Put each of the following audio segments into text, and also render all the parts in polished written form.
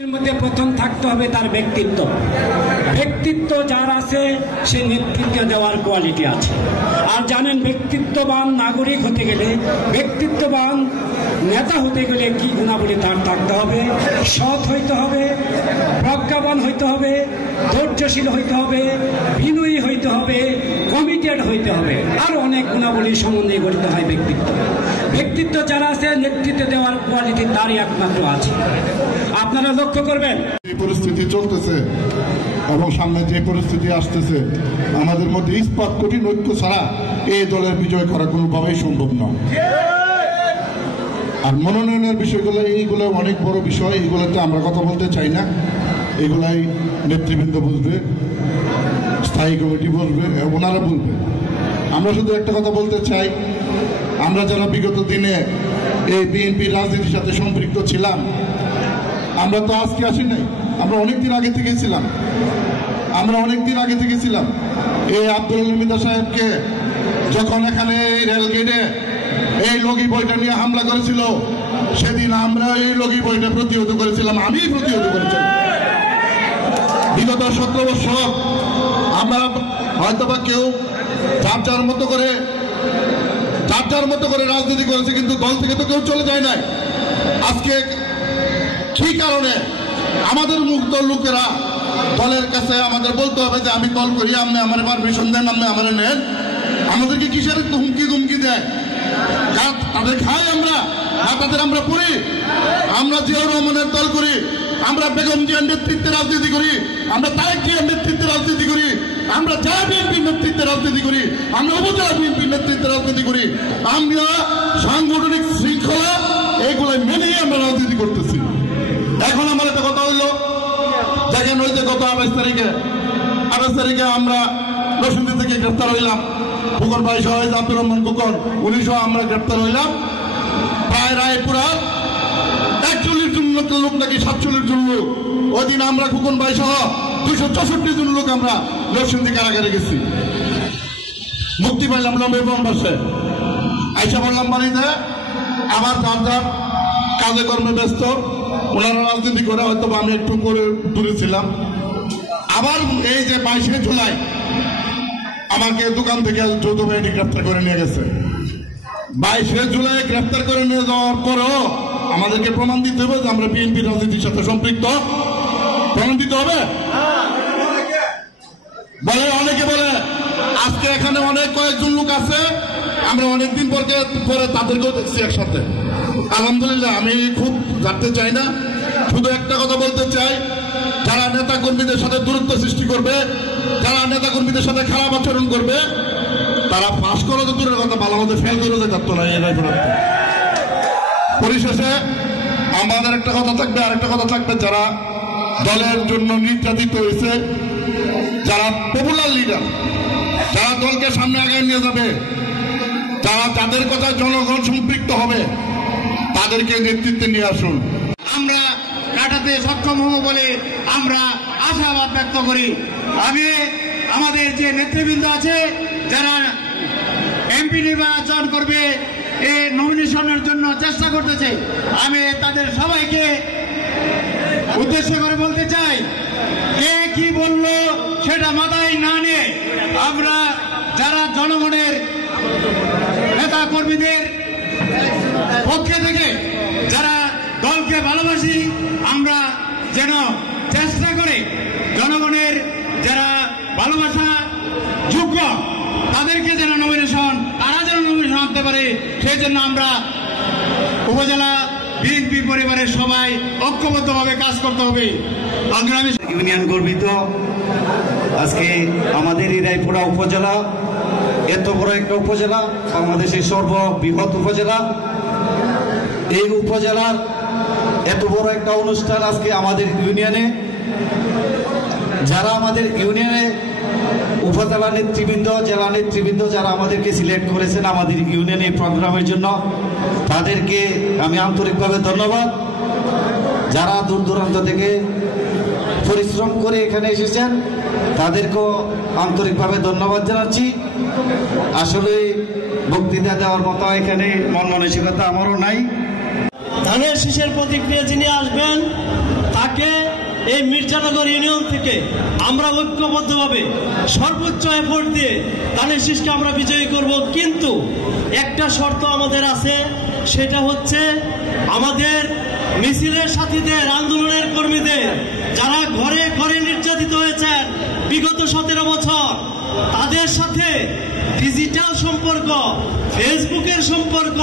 এর মধ্যে প্রথম থাকতে হবে তার ব্যক্তিত্ব। ব্যক্তিত্ব যার আছে সে নেতৃত্ব দেওয়ার কোয়ালিটি আছে। আর জানেন, ব্যক্তিত্ববান নাগরিক হতে গেলে, ব্যক্তিত্ববান নেতা হতে গেলে কি গুণাবলী তার থাকতে হবে? সৎ হইতে হবে, প্রজ্ঞাবান হইতে হবে, ধৈর্যশীল হইতে হবে, বিনয়ী হইতে হবে, কমিটেড হইতে হবে, আর অনেক গুণাবলীর সম্বন্ধে গঠিত হয় ব্যক্তিত্ব। ব্যক্তিত্ব যারা আছে, নেতৃত্ব দেওয়ার কোয়ালিটি তারই একমাত্র আছে। আপনারা লক্ষ্য করবেন, এই পরিস্থিতি চলতেছে এবং সামনে যে পরিস্থিতি আসতেছে, আমাদের মধ্যে ইস্পাত কঠিন ঐক্য ছাড়া এই দলের বিজয় করা কোনোভাবেই সম্ভব নয়। আর মনোনয়নের বিষয়গুলো, এইগুলো অনেক বড় বিষয়, এগুলোতে আমরা কথা বলতে চাই না। এগুলাই নেতৃবৃন্দ বুঝবে, স্থায়ী কমিটি বলবে, ওনারা বলবে। আমরা শুধু একটা কথা বলতে চাই, আমরা যারা বিগত দিনে এই বিএনপির রাজনীতির সাথে সম্পৃক্ত ছিলাম, আমরা তো আজকে আসি নাই, আমরা অনেকদিন আগে থেকে ছিলাম। এই আব্দুল হামিদা সাহেবকে যখন এখানে এই রেলগেটে এই লগি বইটা নিয়ে হামলা করেছিল, সেদিন আমরা এই লগি বইটা প্রতিহত করেছিলাম, আমি প্রতিহত করেছিলাম। বিগত 17 বছর আমরা হয়তোবা কেউ যার যার মতো করে রাজনীতি করেছে, কিন্তু দল থেকে তো কেউ চলে যায় নাই। আজকে কি কারণে আমাদের মুক্ত লোকেরা দলের কাছে আমাদের বলতে হবে যে আমি দল করি, আপনি আমার পারমিশন দেন, আপনি আমার নেন? আমাদেরকে কিসের হুমকি দেয়? তাদের খাই আমরা, তাদের আমরা পড়ি। আমরা জিয়াউর রহমানের দল করি, আমরা বেগম জিয়ার নেতৃত্বে রাজনীতি করি, আমরা তারেক জিয়ার নেতৃত্বে রাজনীতি করি, আমরা জেলা বিএনপির নেতৃত্বে রাজনীতি করি, আমরা উপজেলা বিএনপির নেতৃত্বে রাজনীতি করি। আমরা সাংগঠনিক শৃঙ্খলা এইগুলো মেনেই আমরা রাজনীতি করতেছি। এখন আমার একটা কথা হইলো, দেখেন ওই যে গত 28 তারিখে আমরা নরসিংদী থেকে গ্রেপ্তার হইলাম, ফুকন ভাই সহ আব্দুর রহমান ফুকন, 19 সহ আমরা গ্রেপ্তার হইলাম। প্রায় রায়পুরা 41 জন লোক নাকি 47 জন লোক, ওই দিন আমরা ফুকন ভাই সহ 264 জন লোক আমরা নরসিংদী কারাগারে গেছি। মুক্তি পাইলাম নভেম্বর মাসে, আইসা বললাম বাড়িতে। আবার যার কাজে কর্মে ব্যস্ত, ওনারা রাজনীতি করে, হয়তো আমি একটু করে দূরে ছিলাম। আবার এই যে 22শে জুলাই আমাকে দোকান থেকে যৌথ বাহিনী গ্রেপ্তার করে নিয়ে গেছে। 22শে জুলাই গ্রেপ্তার করে নিয়ে যাওয়ার পরেও আমাদেরকে প্রমাণ দিতে হবে যে আমরা বিএনপি রাজনীতির সাথে সম্পৃক্ত। প্রমাণ দিতে হবে। অনেকে বলে আজকে এখানে অনেক কয়েকজন লোক আছে, আমরা অনেকদিন পরে তাদেরকেও দেখছি একসাথে। আলহামদুলিল্লাহ, আমি খুব জানতে চাই না, শুধু একটা কথা বলতে চাই, যারা নেতা কর্মীদের সাথে দূরত্ব সৃষ্টি করবে, যারা নেতা কর্মীদের সাথে খারাপ আচরণ করবে, তারা পাস করে তো দূরের কথা, ভালো মতো ফেল করে যেতে পারতো না। পরিশেষে আমাদের একটা কথা থাকবে, আরেকটা কথা থাকবে, যারা দলের জন্য নির্যাতিত হয়েছে, যারা পপুলার লিডার, যারা দলকে সামনে আগায় নিয়ে যাবে, যাদের কথা জনগণ সম্পৃক্ত হবে, তাদেরকে নেতৃত্বে নিয়ে আসুন। আমরা কাটাতে সক্ষম হব বলে আমরা আশাবাদ ব্যক্ত করি। আমি আমাদের যে নেতৃবৃন্দ আছে, যারা এমপি নির্বাচন করবে, এই নমিনেশনের জন্য চেষ্টা করতেছে, আমি তাদের সবাইকে উদ্দেশ্য করে বলতে চাই, কে কি বললো সেটা মাথায় না নিয়ে আমরা যারা জনগণের নেতা কর্মীদের পক্ষে থেকে যারা দলকে ভালোবাসি, আমরা যেন চেষ্টা করে জনগণের যারা ভালোবাসা যোগ্য তাদেরকে যেন নমিনেশন আনতে পারে, সেই জন্য আমরা উপজেলা বিএনপি পরিবারের সবাই ঐক্যবদ্ধভাবে কাজ করতে হবে। সংগ্রামী ইউনিয়ন গর্বিত আজকে আমাদের এই রায়পুরা উপজেলা, এত বড় একটা উপজেলা, বাংলাদেশের সর্ববৃহৎ উপজেলা। এই উপজেলার এত বড় একটা অনুষ্ঠান আজকে আমাদের ইউনিয়নে, যারা আমাদের ইউনিয়নে উপজেলা নেতৃবৃন্দ, জেলা নেতৃবৃন্দ যারা আমাদেরকে সিলেক্ট করেছেন আমাদের ইউনিয়নে প্রোগ্রামের জন্য, তাদেরকে আমি আন্তরিকভাবে ধন্যবাদ। যারা দূর দূরান্ত থেকে পরিশ্রম করে এখানে এসেছেন, তাদেরকেও আন্তরিকভাবে ধন্যবাদ জানাচ্ছি। আসলে বক্তৃতা দেওয়ার মতো এখানে মন মানসিকতা আমারও নাই। ধানের শীষের প্রতিক্রিয়া যিনি আসবেন তাকে এই মির্জানগর ইউনিয়ন থেকে আমরা ঐক্যবদ্ধভাবে সর্বোচ্চ এফোর্ট দিয়ে ধানের শীষকে আমরা বিজয়ী করব। কিন্তু একটা শর্ত আমাদের আছে, সেটা হচ্ছে আমাদের মিছিলের সাথীদের, আন্দোলনের কর্মীদের যারা ঘরে ঘরে নির্যাতিত হয়েছেন বিগত 17 বছর, তাদের সাথে ডিজিটাল সম্পর্ক, ফেসবুকের সম্পর্ক,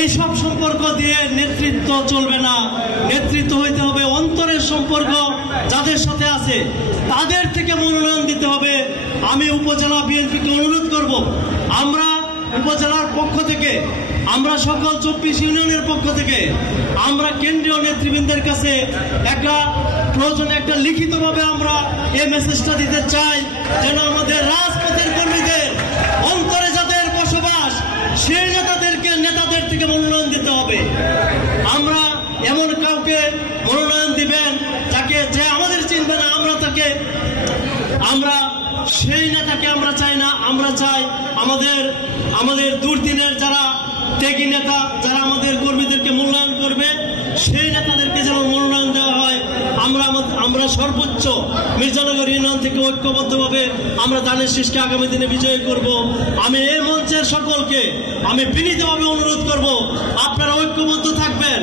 এইসব সম্পর্ক দিয়ে নেতৃত্ব চলবে না। নেতৃত্ব হইতে হবে অন্তরের সম্পর্ক যাদের সাথে আছে, তাদের থেকে মনোনয়ন দিতে হবে। আমি উপজেলা বিএনপিকে অনুরোধ করব, আমরা উপজেলার পক্ষ থেকে, আমরা সকল 24 ইউনিয়নের পক্ষ থেকে আমরা কেন্দ্রীয় নেতৃবৃন্দের কাছে প্রয়োজনে একটা লিখিতভাবে আমরা এই মেসেজটা দিতে চাই, যেন আমাদের রাজপথের কর্মীদের অন্তরে যাদের বসবাস, সেই নেতাদের থেকে মনোনয়ন দিতে হবে। আমরা এমন কাউকে মনোনয়ন দিবেন যে আমাদের চিনবে না, আমরা সেই নেতাকে আমরা চাই না। আমরা চাই আমাদের দুর্দিনের যারা ত্যাগী নেতা, যারা আমাদের কর্মীদেরকে মূল্যায়ন করবে, সেই নেতাদেরকে যেন মনোনয়ন দেওয়া হয়। আমরা সর্বোচ্চ মির্জানগর ইউনিয়ন থেকে ঐক্যবদ্ধভাবে আমরা ধানের শীষকে আগামী দিনে বিজয়ী করব। আমি এই মঞ্চের সকলকে আমি বিনীতভাবে অনুরোধ করব, আপনারা ঐক্যবদ্ধ থাকবেন।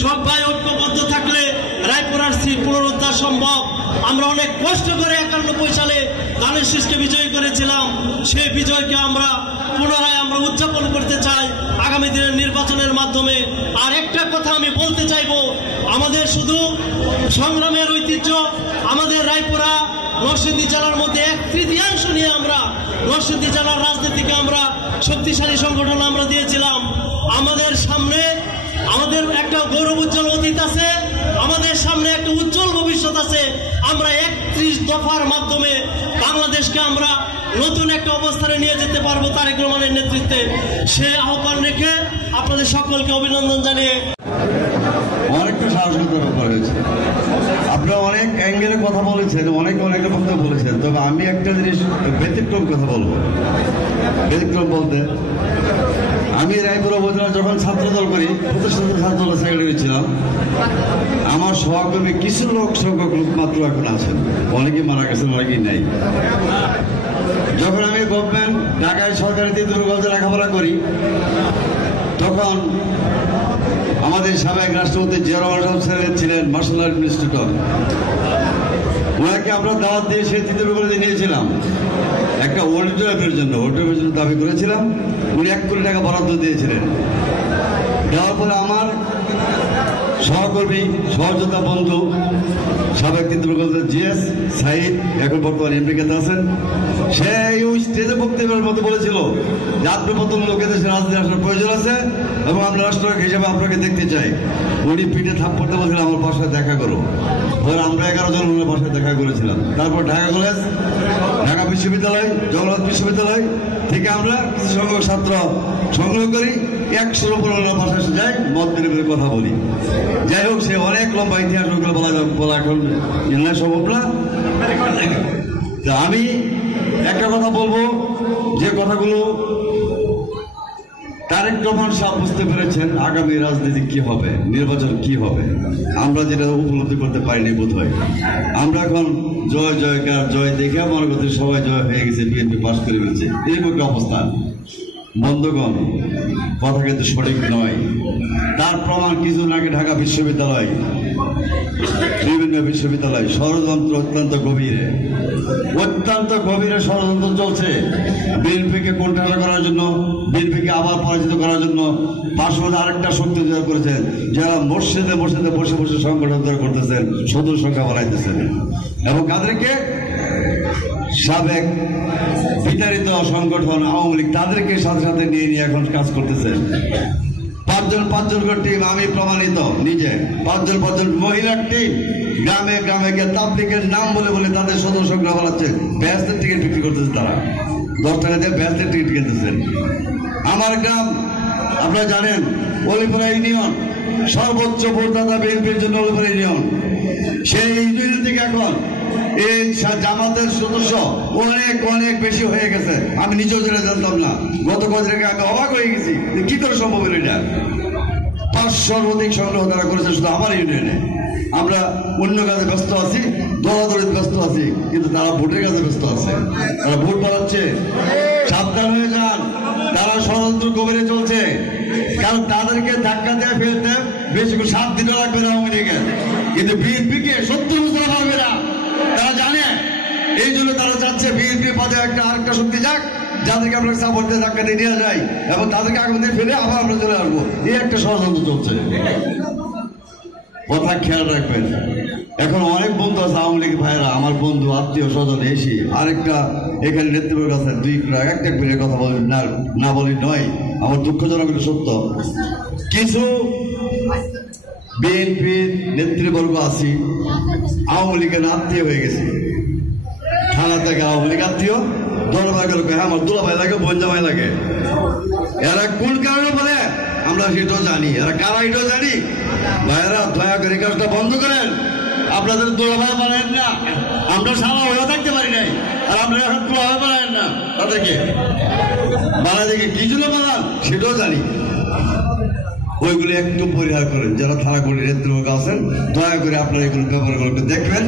সব ভাই ঐক্যবদ্ধ থাকলে রায়পুরার পুনরুদ্ধার সম্ভব। আমরা অনেক কষ্ট করে 91 সালে ধানের শীষকে বিজয়ী করেছিলাম, সেই বিজয়কে আমরা পুনরায় উদযাপন করতে চাই আগামী দিনের নির্বাচনের মাধ্যমে। আর একটা কথা আমি বলতে চাইবো, আমাদের শুধু সংগ্রামের ঐতিহ্য, আমাদের রায়পুরা নরসিংদী জেলার মধ্যে 1/3 নিয়ে আমরা নরসিংদী জেলার রাজনীতিকে আমরা শক্তিশালী সংগঠন আমরা দিয়েছিলাম। আমাদের সামনে আমাদের একটা গৌরব উজ্জ্বল অতীত আছে, আমাদের সামনে একটা উজ্জ্বল ভবিষ্যৎ আছে। আমরা 31 দফার মাধ্যমে বাংলাদেশকে আমরা নতুন একটা অবস্থানে নিয়ে যেতে পারবো তারেক রহমানের নেতৃত্বে। সে আহ্বান রেখে আপনাদের সকলকে অভিনন্দন জানিয়ে অনেকটা সাহসিকতার ব্যাপার হয়েছে। আপনারা অনেক অ্যাঙ্গেলে কথা বলেছেন, অনেক কথা বলেছেন, তবে আমি একটা জিনিস ব্যতিক্রম কথা বলবো। ব্যতিক্রম বলতে, আমি রায়পুরা উপজেলা যখন ছাত্রদল করি, প্রতিষ্ঠাতা ছাত্রদল সেক্রেটারি ছিলাম, আমার সহকর্মী কিছু সংখ্যক লোক মাত্র এখন আছেন, অনেকেই মারা গেছেন, অনেকেই নেই। যখন আমি গভর্নমেন্ট ঢাকায় সরকারি তিতুমিরগঞ্জে লেখাপড়া করি, তখন আমাদের সাবেক রাষ্ট্রপতি জিয়া রহমান সাহেব ছিলেন মার্শাল আর্ট অ্যাডমিনিস্ট্রেটর। ওনাকে আমরা দাওয়াত দিয়ে সেই তিতুমিরগঞ্জে নিয়েছিলাম একটা অডিটোরিয়ামের জন্য দাবি করেছিলাম। উনি 1 কোটি টাকা বরাদ্দ দিয়েছিলেন। দেওয়ার পরে আমার সহকর্মী, সহযোদ্ধা বন্ধু, সাবেক তিতুমিরগঞ্জের জিএস সাইদ, এখন বর্তমানে আমেরিকাতে আছেন, সেই ওই স্টেজে বক্তব্যের মতো বলেছিল যে আপনার মতন লোকের দেশে রাজনীতি আসার প্রয়োজন আছে এবং আমরা রাষ্ট্রনায়ক হিসেবে আপনাকে দেখতে চাই। উনি পিঠে থাপ্পড়তে বলছিলেন আমার বাসায় দেখা করো। পরে আমরা 11 জন ওনার বাসায় দেখা করেছিলাম। তারপর ঢাকা কলেজ, ঢাকা বিশ্ববিদ্যালয়, জগন্নাথ বিশ্ববিদ্যালয় থেকে আমরা কিছু সংখ্যক ছাত্র সংগ্রহ করি, 100-র উপর ওনার বাসায় যাই, মত বিনিময়ে কথা বলি। যাই হোক, সে অনেক লম্বা ইতিহাস বলা এখন সম্ভব না। আমি একটা কথা বলবো, যে কথাগুলো তারেক রহমান সাহেব বুঝতে পেরেছেন আগামী রাজনীতি কি হবে, নির্বাচন কি হবে। আমরা যেটা উপলব্ধি করতে পারিনি বোধ হয়। আমরা এখন জয় জয়কার জয় দেখে মনে করতে সবাই জয় হয়ে গেছে, বিএনপি পাশ করে ফেলছে, এরকম একটা অবস্থা। বন্ধুগণ, কথা কিন্তু সঠিক নয়। তার প্রমাণ কিছুদিন আগে ঢাকা বিশ্ববিদ্যালয়, বিভিন্ন বিশ্ববিদ্যালয় ষড়যন্ত্র অত্যন্ত গভীরে ষড়যন্ত্র চলছে। বিএনপিকে কোণঠাসা করার জন্য, বিএনপিকে আবার পরাজিত করার জন্য পার্শ্ববর্তী আরেকটা শক্তি তৈরি করেছেন, যারা মসজিদে বসে বসে সংগঠন তৈরি করতেছেন, সদস্য সংখ্যা বাড়াইতেছেন এবং কাদেরকে সাবেক বিতাড়িত সংগঠন আওয়ামী লীগ তাদেরকে সাথে সাথে নিয়ে এখন কাজ করতেছেন। 5 জন করে টিম, আমি প্রমাণিত নিজে, 5 জন মহিলার টিম গ্রামে গিয়ে তাবলীগের নাম বলে তাদের সদস্য সংখ্যা বাড়াচ্ছে। ব্যাসের টিকিট বিক্রি করতেছে, তারা 10 টাকা দিয়ে ব্যাসের টিকিট কিনতেছেন। আমার গ্রাম আপনারা জানেন, অলিপুরা ইউনিয়ন সর্বোচ্চ ভোটদাতা বিএনপির জন্য অলিপুরা ইউনিয়ন। সেই ইউনিয়ন থেকে এখন এই জামাতের সদস্য অনেক বেশি হয়ে গেছে। আমি নিজেও যেটা জানতাম না, গত কয়েক আগে আমি অবাক হয়ে গেছি কি করে সম্ভব হলো এটা। 500-র অধিক সংগ্রহ তারা করেছে শুধু আমার ইউনিয়নে। আমরা অন্য কাজে ব্যস্ত আছি, দৌড়াদৌড়িতে ব্যস্ত আছি, কিন্তু তারা ভোটের কাজে ব্যস্ত আছে। তারা ভোট পালাচ্ছে। সাবধান হয়ে যান, তারা ষড়যন্ত্র গভীরে চলছে। কারণ তাদেরকে ধাক্কা দিয়ে ফেলতে বেশি করে 7 দিন লাগবে না আওয়ামী লীগের, কিন্তু বিএনপিকে 70 বছর পারবে না। তারা জানে, এই জন্য তারা চাচ্ছে বিএনপি পদে আরেকটা শক্তি যাক, যাদেরকে আমরা সাপোর্ট দিয়ে ধাক্কা দিয়ে নেওয়া যায় এবং তাদেরকে আগুন দিয়ে ফেলে আবার আমরা চলে আসবো। এই একটা ষড়যন্ত্র চলছে। কথা খেয়াল রাখবেন। এখন অনেক বন্ধু আছে আওয়ামী লীগ ভাইয়েরা, আমার বন্ধু আত্মীয় স্বজন এসে আরেকটা এখানে নেতৃত্বের কাছে একটা করে কথা বলি না বলি নয়, আমার দুঃখজনক সত্য। কিছু বিএনপির নেতৃবর্গ আছি আওয়ামী লীগের আত্মীয় হয়ে গেছে। থানা থেকে আওয়ামী লীগ আত্মীয়, দরবার করে আমার দুলাভাই লাগে, বঞ্জামাই লাগে। এরা কোন কারণে বলে আমরা সেটাও জানি, এরা কারা এটাও জানি। ভাইয়েরা দয়া করে কাজটা বন্ধ করেন। আপনাদের দুলাভাই বানায়েন না, আমরা সারা হয়ে থাকতে পারি নাই, আর আপনারা এখন দুলাভাই বানায়েন না। তাদেরকে বানাতে কি জন্য বানান সেটাও জানি। ওইগুলো একটু পরিহার করেন। যারা থানা করে নেতৃত্ব আছেন, দয়া করে আপনারা এগুলো ব্যাপারগুলোকে দেখবেন।